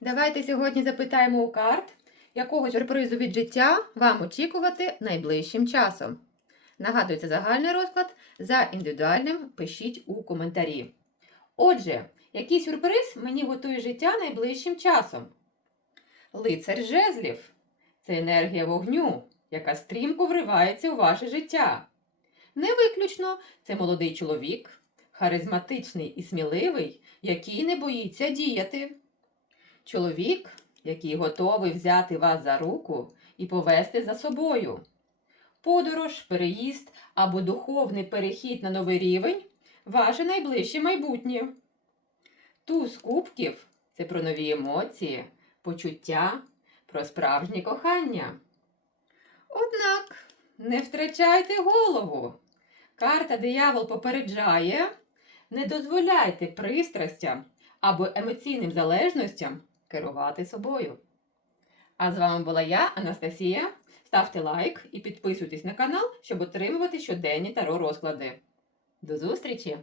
Давайте сьогодні запитаємо у карт, якого сюрпризу від життя вам очікувати найближчим часом. Нагадую, це загальний розклад. За індивідуальним пишіть у коментарі. Отже, який сюрприз мені готує життя найближчим часом? Лицар жезлів це енергія вогню, яка стрімко вривається у ваше життя. Не виключно це молодий чоловік, харизматичний і сміливий, який не боїться діяти. Чоловік, який готовий взяти вас за руку і повести за собою. Подорож, переїзд або духовний перехід на новий рівень ваше найближче майбутнє. Туз кубків це про нові емоції, почуття, про справжнє кохання. Однак не втрачайте голову. Карта диявол попереджає, не дозволяйте пристрастям або емоційним залежностям керувати собою. А з вами була я, Анастасія. Ставте лайк і підписуйтесь на канал, щоб отримувати щоденні таро розклади. До зустрічі!